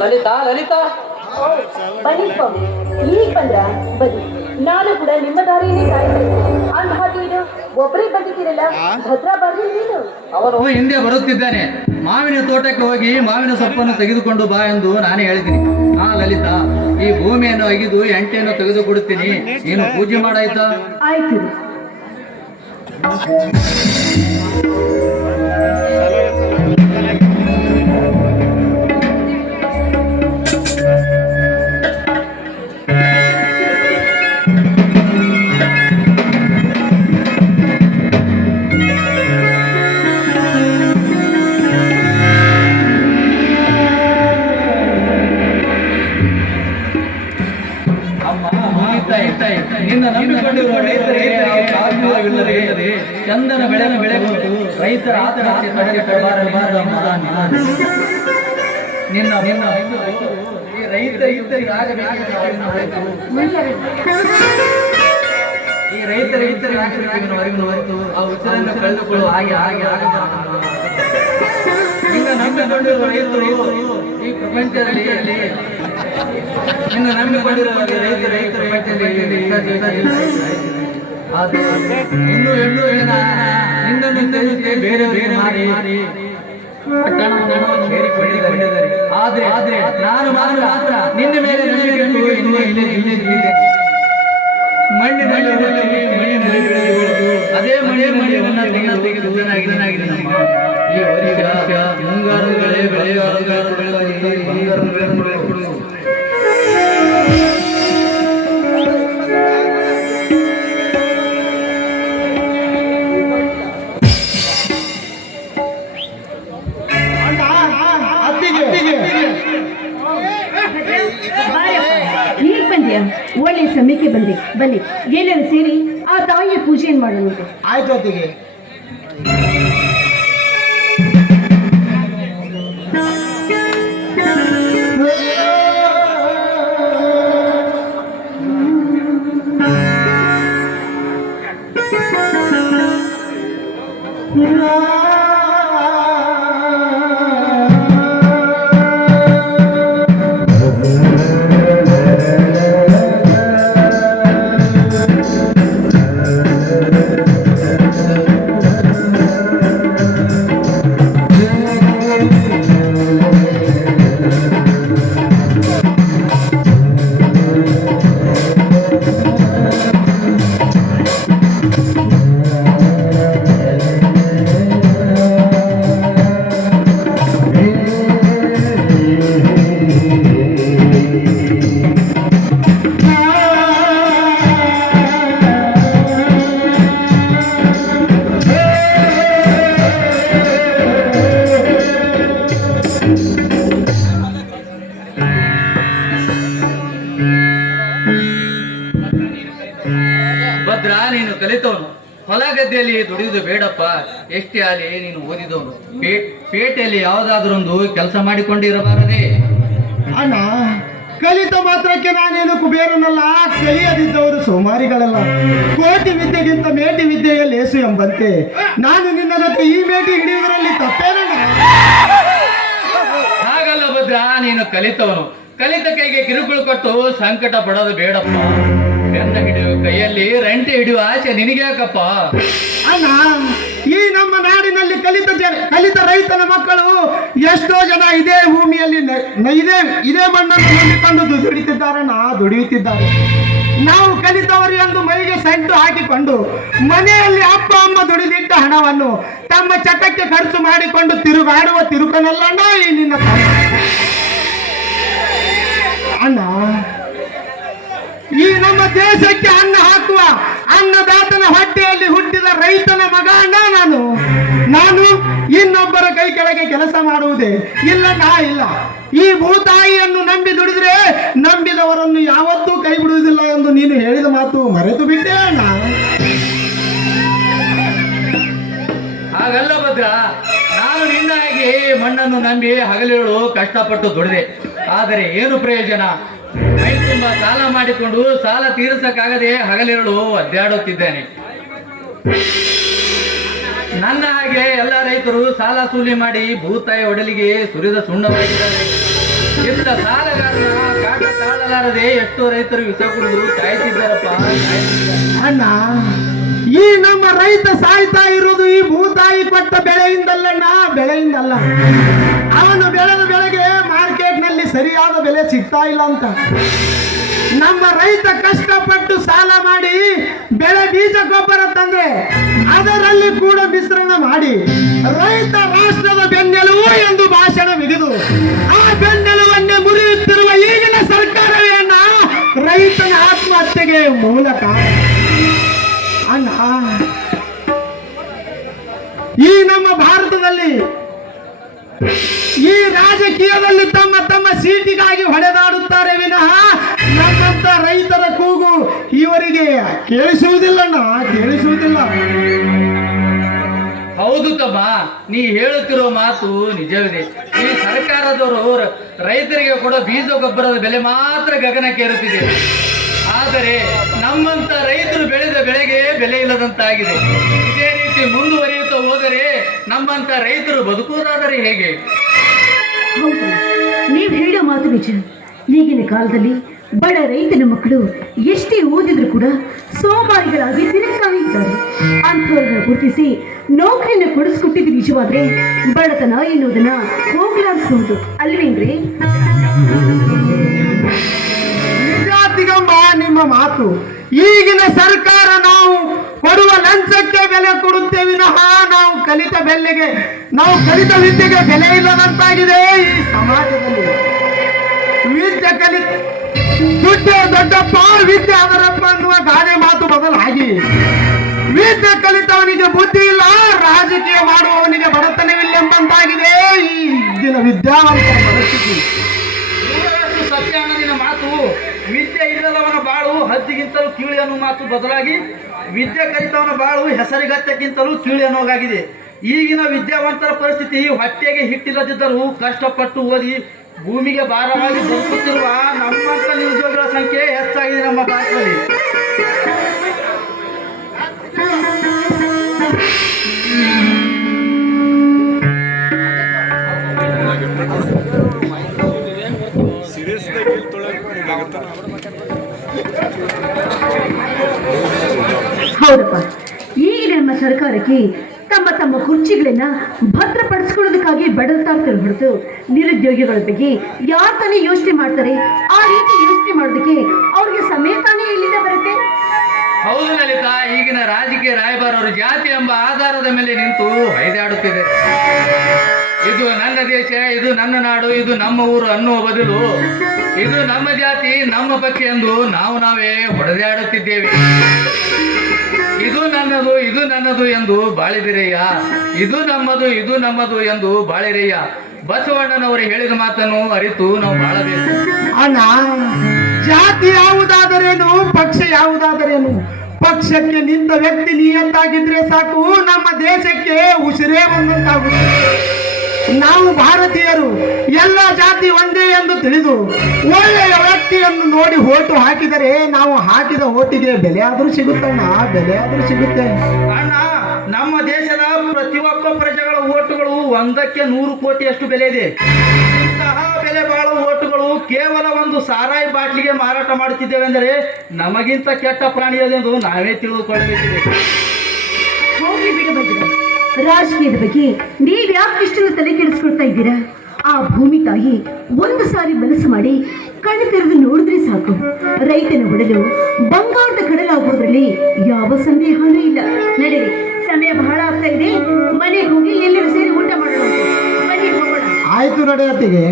ಲಲಿತಾ ಲಲಿತಾ ಬನ್ನಿ ಸ್ವಾಮಿ, ಈಗ ಬಂದ್ರ ಬನ್ನಿ. ನಾನು ಕೂಡ ನಿಮ್ಮ ದಾರಿಯನ್ನೇ ಕಾಯ್ತೇನೆ. ಅಂದ ಹಾಗೆ ಇದು ಒಬ್ಬರೇ ಬಂದಿದ್ದೀರಲ್ಲ, ಭದ್ರಾ ಬರ್ಲಿ ನೀನು. ಅವನು ಹಿಂದೆ ಬರುತ್ತಿದ್ದಾನೆ. ಮಾವಿನ ತೋಟಕ್ಕೆ ಹೋಗಿ ಮಾವಿನ ಸೊಪ್ಪನ್ನು ತೆಗೆದುಕೊಂಡು ಬಾ ಎಂದು ನಾನೇ ಹೇಳಿದ್ದೀನಿ. ಲಲಿತಾ, ಈ ಭೂಮಿಯನ್ನು ಅಗಿದು ಎಂಟೆಯನ್ನು ತೆಗೆದುಕೊಡುತ್ತೀನಿ, ನೀನು ಪೂಜೆ ಮಾಡಾಯ್ತಾ? ಆಯ್ತು. ನಿನ್ನ ನಂಬಿಕೊಂಡಿರುವ ರೈತರಿಗೆ ಚಂದನ ಬೆಳೆ ಬಂತು, ರೈತರ ಆತ್ಮಹತ್ಯೆ ನಿನ್ನ ಈ ರೈತರಿಗೆ ಆಗಬೇಕು ಆ ಉಸಿರನ್ನು ಕಳೆದುಕೊಳ್ಳುವ ಹಾಗೆ ನಿನ್ನ ನಂಬಿಕೊಂಡಿರುವ ರೈತರು ಈ ಪ್ರಪಂಚದಲ್ಲಿ ನಿನ್ನ ನಂಬಿಕೊಂಡಿರುವ ರೈತರು ಇನ್ನೂ ಜನ ನಿನ್ನನ್ನು ಬೇರೆ ಮಾಡಿ ಸೇರಿಕೊಂಡಿದ್ದಾರೆ. ಆದ್ರೆ ನಾನು ಮಾತ್ರ ನಿನ್ನ ಮೇಲೆ ಮಣ್ಣಿನಲ್ಲಿ ಅದೇ ಮಣ್ಣಿನ ತೆಗೆದು ಈ ವರ್ಷ ಮುಂಗಾರು ಬೆಳೆ ಈಗ ಬಂದ್ಯಾ? ಒಳ್ಳೆ ಸಮಯಕ್ಕೆ ಬಂದೆ. ಬನ್ನಿ, ಎಲ್ಲರೂ ಸೇರಿ ಆ ತಾಯಿಯ ಪೂಜೆಯನ್ನು ಮಾಡೋಣ. ಆಯ್ತು ಅತ್ತಿಗೆ. ಭದ್ರಾ, ನೀನು ಕಲಿತವನು, ಹೊಲ ಗದ್ದೆಯಲ್ಲಿ ದುಡಿಯುವುದು ಬೇಡಪ್ಪ. ಎಷ್ಟೇ ಆಗಲಿ ನೀನು ಓದಿದವನು. ಪೇಟೆಯಲ್ಲಿ ಯಾವುದಾದ್ರೊಂದು ಕೆಲಸ ಮಾಡಿಕೊಂಡಿರಬಾರದೆ. ಅಣ್ಣ, ಕಲಿತ ಮಾತ್ರಕ್ಕೆ ನಾನೇನು ಕುಬೇರನಲ್ಲ. ಕಲಿಯದಿದ್ದವರು ಸೋಮಾರಿಗಳಲ್ಲ. ಕೋಟಿ ವಿದ್ಯೆಗಿಂತ ಮೇಟಿ ವಿದ್ಯೆಯ ಲೇಸು ಎಂಬಂತೆ ನಾನು ನಿನ್ನ ಜೊತೆ ಈ ಮೇಟಿ ಹಿಡಿಯುವುದರಲ್ಲಿ ತಪ್ಪೇನಣ್ಣ? ಹಾಗಲ್ಲ ಭದ್ರಾ, ನೀನು ಕಲಿತವನು. ಕಲಿತ ಕೈಗೆ ಕಿರುಕುಳು ಕೊಟ್ಟು ಸಂಕಟ ಪಡೋದು ಬೇಡಪ್ಪ. ಬೆನ್ನ ಹಿಡಿಯುವ ಕೈಯಲ್ಲಿ ರಂಟೆ ಹಿಡಿಯುವ ಆಸೆ ನಿನಗೆ ಯಾಕಪ್ಪ? ಅಣ್ಣ, ಈ ನಮ್ಮ ನಾಡಿನಲ್ಲಿ ಕಲಿತ ರೈತನ ಮಕ್ಕಳು ಎಷ್ಟೋ ಜನ ಇದೇ ಭೂಮಿಯಲ್ಲಿ ಇದೇ ಮಣ್ಣನ್ನು ನಂಬಿಕೊಂಡು ದುಡಿಯುತ್ತಿದ್ದಾರೆ. ನಾವು ಕಲಿತವರು ಎಂದು ಮೈಗೆ ಸೆಂಟು ಹಾಕಿಕೊಂಡು ಮನೆಯಲ್ಲಿ ಅಪ್ಪ ಅಮ್ಮ ದುಡಿದಿಟ್ಟ ಹಣವನ್ನು ತಮ್ಮ ಚಟಕ್ಕೆ ಖರ್ಚು ಮಾಡಿಕೊಂಡು ತಿರುಗಾಡುವ ತಿರುಕನಲ್ಲಣ್ಣ ಈ ನಿನ್ನ ಅಣ್ಣ. ಈ ನಮ್ಮ ದೇಶಕ್ಕೆ ಅನ್ನ ಹಾಕುವ ಅನ್ನದಾತನ ಹೊಟ್ಟೆಯಲ್ಲಿ ಹುಟ್ಟಿದ ರೈತನ ಮಗ ಅಣ್ಣ ನಾನು ಇನ್ನೊಬ್ಬರ ಕೈ ಕೆಳಗೆ ಕೆಲಸ ಮಾಡುವುದೇ ಇಲ್ಲ. ಈ ಭೂತಾಯಿಯನ್ನು ನಂಬಿ ದುಡಿದ್ರೆ ನಂಬಿದವರನ್ನು ಯಾವತ್ತೂ ಕೈ ಬಿಡುವುದಿಲ್ಲ ಎಂದು ನೀನು ಹೇಳಿದ ಮಾತು ಮರೆತು ಬಿಟ್ಟೆ ಅಣ್ಣ. ಹಾಗಲ್ಲ ಭದ್ರಾ, ನಾನು ನಿನ್ನಾಗಿ ಮಣ್ಣನ್ನು ನಂಬಿ ಹಗಲಿರುಳು ಕಷ್ಟಪಟ್ಟು ದುಡಿದೆ. ಆದರೆ ಏನು ಪ್ರಯೋಜನ? ಮೈ ತುಂಬ ಸಾಲ ಮಾಡಿಕೊಂಡು ಸಾಲ ತೀರಿಸಕ್ಕಾಗದೆ ಹಗಲಿರುಳು ಅಡ್ಡಾಡುತ್ತಿದ್ದೇನೆ. ನನ್ನ ಹಾಗೆ ಎಲ್ಲ ರೈತರು ಸಾಲ ಸೂಲಿ ಮಾಡಿ ಭೂತಾಯಿ ಒಡಲಿಗೆ ಸುರಿದ ಸುಣ್ಣವಾಗಿದ್ದಾರೆ. ಇಂಥ ಸಾಲಗಾರನ ಕಾಟ ತಾಳಲಾರದೆ ಎಷ್ಟೋ ರೈತರು ವಿಷ ಕುಡಿದ್ರು ಕಾಯ್ತಿದ್ದಾರಪ್ಪ, ಕಾಯ್ತಿದ್ದಾರೆ. ಅಣ್ಣ, ಈ ನಮ್ಮ ರೈತ ಸಾಯ್ತಾ ಇರುವುದು ಈ ಭೂತಾಯಿ ಕೊಟ್ಟ ಬೆಳೆಯಿಂದಲ್ಲಣ್ಣ, ಬೆಳೆಯಿಂದಲ್ಲ. ಅವನು ಬೆಳೆದ ಬೆಳೆಗೆ ಮಾರ್ಕೆಟ್ ನಲ್ಲಿ ಸರಿಯಾದ ಬೆಲೆ ಸಿಗ್ತಾ ಇಲ್ಲ ಅಂತ. ನಮ್ಮ ರೈತ ಕಷ್ಟಪಟ್ಟು ಸಾಲ ಮಾಡಿ ಬೆಳೆ ಬೀಜ ಗೊಬ್ಬರ ತಂದ್ರೆ ಅದರಲ್ಲಿ ಕೂಡ ಮಿಶ್ರಣ ಮಾಡಿ ರೈತ ರಾಷ್ಟ್ರದ ಬೆನ್ನೆಲುಬು ಎಂದು ಭಾಷಣ ಬಿಗಿದು ಆ ಬೆನ್ನೆಲುಬನ್ನೇ ಮುರಿಯುತ್ತಿರುವ ಈಗಿನ ಸರ್ಕಾರವೇನ ರೈತನ ಆತ್ಮಹತ್ಯೆಗೆ ಮೂಲ ಕಾರಣ. ಅಣ್ಣ, ಈ ನಮ್ಮ ಭಾರತದಲ್ಲಿ ಈ ರಾಜಕೀಯದಲ್ಲಿ ತಮ್ಮ ತಮ್ಮ ಸೀಟಿಗಾಗಿ ಹೊಡೆದಾಡುತ್ತಾರೆ ವಿನಃ ನಮ್ಮಂತ ರೈತರ ಕೂಗು ಇವರಿಗೆ ಕೇಳಿಸುವುದಿಲ್ಲಣ್ಣ, ಕೇಳಿಸುವುದಿಲ್ಲ. ಹೌದು ತಮ್ಮ, ನೀ ಹೇಳುತ್ತಿರೋ ಮಾತು ನಿಜವಿದೆ. ಈ ಸರ್ಕಾರದವರು ರೈತರಿಗೆ ಕೊಡೋ ಬೀಜ ಗೊಬ್ಬರದ ಬೆಲೆ ಮಾತ್ರ ಗಗನಕ್ಕೇರುತ್ತಿದೆ. ಆದರೆ ನಮ್ಮಂತ ರೈತರು ಬೆಳೆದ ಬೆಳೆಗೆ ಬೆಲೆ ಇಲ್ಲದಂತಾಗಿದೆ. ಇದೇ ರೀತಿ ಮುಂದುವರಿಯುತ್ತಾ ಹೋದರೆ ನಮ್ಮಂತ ರೈತರು ಬದುಕುವುದಾದರೆ ಹೇಗೆ? ಹೌದು, ನೀವು ಹೇಳೋ ಮಾತು ನಿಜ. ಈಗಿನ ಕಾಲದಲ್ಲಿ ಬಡ ರೈತನ ಮಕ್ಕಳು ಎಷ್ಟೇ ಓದಿದ್ರು ಕೂಡ ಸೋಮಾರಿಗಳಾಗಿ ತಿರುಗ್ತಾ ಇದ್ದಾರೆ. ಅಂಥವ್ರನ್ನ ಗುರುತಿಸಿ ನೌಕರಿಯನ್ನು ಕೊಡಿಸ್ಕೊಟ್ಟಿದ್ದು ನಿಜವಾದ್ರೆ ಬಡತನ ಎನ್ನುವುದನ್ನ ಹೋಗ್ಲಾಡಿಸಬಹುದು ಅಲ್ವೇನ್ರಿ? ವಿದ್ಯಾರ್ಥಿಗಮ್ಮ, ನಿಮ್ಮ ಮಾತು ಈಗಿನ ಸರ್ಕಾರ ನಾವು ಕೊಡುವ ಲಂಚಕ್ಕೆ ಬೆಲೆ ಕೊಡುತ್ತೇವೆ ವಿನಃ ನಾವು ಕಲಿತ ವಿದ್ಯೆಗೆ ಬೆಲೆ ಇಲ್ಲದಂತಾಗಿದೆ ಈ ಸಮಾಜದಲ್ಲಿ. ವಿದ್ಯೆ ದುಡ್ಡೇ ದೊಡ್ಡಪ್ಪ, ವಿದ್ಯೆ ಅದರಪ್ಪ ಅನ್ನುವ ಗಾದೆ ಮಾತು ಬದಲಾಗಿ ವಿದ್ಯೆ ಕಲಿತವನಿಗೆ ಬುದ್ಧಿ ಇಲ್ಲ, ರಾಜಕೀಯ ಮಾಡುವವನಿಗೆ ಬಡತನವಿಲ್ಲೆಂಬಂತಾಗಿದೆ ಈಗಿನ ವಿದ್ಯಾವಂತರ ಪರಿಸ್ಥಿತಿ. ಸತ್ಯ ನಿನ್ನ ಮಾತು. ವಿದ್ಯೆ ಇಲ್ಲದವನ ಬಾಳು ಹದ್ದಿಗಿಂತಲೂ ಕೀಳಿ ಅನ್ನೋ ಮಾತು ಬದಲಾಗಿ ವಿದ್ಯೆ ಕಲಿತವನ ಬಾಳು ಹೆಸರಿಗತ್ತಕ್ಕಿಂತಲೂ ಕೀಳಿ ಅನ್ನೋಗಾಗಿದೆ. ಈಗಿನ ವಿದ್ಯಾವಂತರ ಪರಿಸ್ಥಿತಿ ಹೊಟ್ಟೆಗೆ ಹಿಟ್ಟಿಲ್ಲದಿದ್ದರೂ ಕಷ್ಟಪಟ್ಟು ಓದಿ ಭೂಮಿಗೆ ಭಾರವಾಗಿ ಬದುಕುತ್ತಿರುವ ನಮ್ಮಂತ ನಿರುದ್ಯೋಗಿಗಳ ಸಂಖ್ಯೆ ಹೆಚ್ಚಾಗಿದೆ ನಮ್ಮ ಭಾರತದಲ್ಲಿ. ಹೌದಪ್ಪ, ಈಗ ನಮ್ಮ ಸರ್ಕಾರಕ್ಕೆ ತಮ್ಮ ತಮ್ಮ ಕುರ್ಚಿಗಳನ್ನ ಭದ್ರಪಡಿಸ್ಕೊಳ್ಳೋದಕ್ಕಾಗಿ ಬಡತಾಗ್ತಾರೆ ಹೊರತು ನಿರುದ್ಯೋಗಿಗಳ ಬಗ್ಗೆ ಯಾರು ತಾನೇ ಯೋಚನೆ ಮಾಡ್ತಾರೆ? ಆ ರೀತಿ ಯೋಚನೆ ಮಾಡೋದಕ್ಕೆ ಅವ್ರಿಗೆ ಸಮಯ ತಾನೇ ಎಲ್ಲಿಂದ ಬರುತ್ತೆ? ಹೌದು ಲಲಿತಾ, ಈಗಿನ ರಾಜಕೀಯ ರಾಯಭಾರರು ಜಾತಿ ಎಂಬ ಆಧಾರದ ಮೇಲೆ ನಿಂತು ಹೊಯ್ದಾಡುತ್ತಿದೆ. ಇದು ನನ್ನ ದೇಶ, ಇದು ನನ್ನ ನಾಡು, ಇದು ನಮ್ಮ ಊರು ಅನ್ನುವ ಬದಲು ಇದು ನಮ್ಮ ಜಾತಿ, ನಮ್ಮ ಪಕ್ಷ ಎಂದು ನಾವೇ ಹೊಡೆದಾಡುತ್ತಿದ್ದೇವೆ. ಇದು ನನ್ನದು, ಇದು ನನ್ನದು ಎಂದು ಬಾಳಿದಿರಯ್ಯ, ಇದು ನಮ್ಮದು ಎಂದು ಬಾಳಿರಯ್ಯ. ಬಸವಣ್ಣನವರು ಹೇಳಿದ ಮಾತನ್ನು ಅರಿತು ನಾವು ಬಾಳಬೇಕು. ಅಣ್ಣ, ಜಾತಿ ಯಾವುದಾದರೇನು, ಪಕ್ಷ ಯಾವುದಾದರೇನು, ಪಕ್ಷಕ್ಕೆ ನಿಂತ ವ್ಯಕ್ತಿ ನೀಯಂತಾಗಿದ್ರೆ ಸಾಕು, ನಮ್ಮ ದೇಶಕ್ಕೆ ಉಸಿರೇ ಬಂದಂತಾಗುತ್ತೆ. ನಾವು ಭಾರತೀಯರು ಎಲ್ಲ ಜಾತಿ ಒಂದೇ ಎಂದು ತಿಳಿದು ಒಳ್ಳೆಯ ವ್ಯಕ್ತಿಯನ್ನು ನೋಡಿ ಓಟು ಹಾಕಿದರೆ ನಾವು ಹಾಕಿದ ಓಟಿಗೆ ಬೆಲೆ ಆದರೂ ಸಿಗುತ್ತಣ್ಣ, ಬೆಲೆ ಆದರೂ ಸಿಗುತ್ತೆ. ಅಣ್ಣ, ನಮ್ಮ ದೇಶದ ಪ್ರತಿಯೊಬ್ಬ ಪ್ರಜೆಗಳ ಓಟುಗಳು 100ಕ್ಕೆ 100 ಕೋಟಿಯಷ್ಟು ಬೆಲೆ ಇದೆ. ಇಂತಹ ಬೆಲೆ ಬಾಳುವ ಓಟುಗಳು ಕೇವಲ ಒಂದು ಸಾರಾಯಿ ಬಾಟ್ಲಿಗೆ ಮಾರಾಟ ಮಾಡುತ್ತಿದ್ದೇವೆಂದರೆ ನಮಗಿಂತ ಕೆಟ್ಟ ಪ್ರಾಣಿಯದೆಂದು ನಾವೇ ತಿಳಿದುಕೊಳ್ಳಬೇಕಿದೆ. ಹೋಗಿ ಬಿಡಬಹುದು. ರಾಜಕೀಯದ ಬಗ್ಗೆ ನೀವ್ ಯಾಕೆ ಇಷ್ಟನ್ನು ತಲೆ ಕೆಡಿಸ್ಕೊಳ್ತಾ ಇದ್ದೀರಾ? ಆ ಭೂಮಿ ತಾಯಿ ಒಂದು ಸಾರಿ ಮನಸ್ಸು ಮಾಡಿ ಕಣ್ಣು ತೆರೆದು ನೋಡಿದ್ರೆ ಸಾಕು, ರೈತನ ಒಡಲು ಬಂಗಾರದ ಕಡಲಾಗೋದ್ರಲ್ಲಿ ಯಾವ ಸಂದೇಹನೂ ಇಲ್ಲ. ನಡೀರಿ, ಸಮಯ ಬಹಳ ಆಗ್ತಾ ಇದೆ, ಮನೆಗೆ ಹೋಗಿ ಎಲ್ಲರೂ ಸೇರಿ ಊಟ ಮಾಡೋಣ. ಮನೆಗೆ ಹೋಗೋಣ. ಆಯ್ತು ನಡೆಯತ್ತಿಗೆ.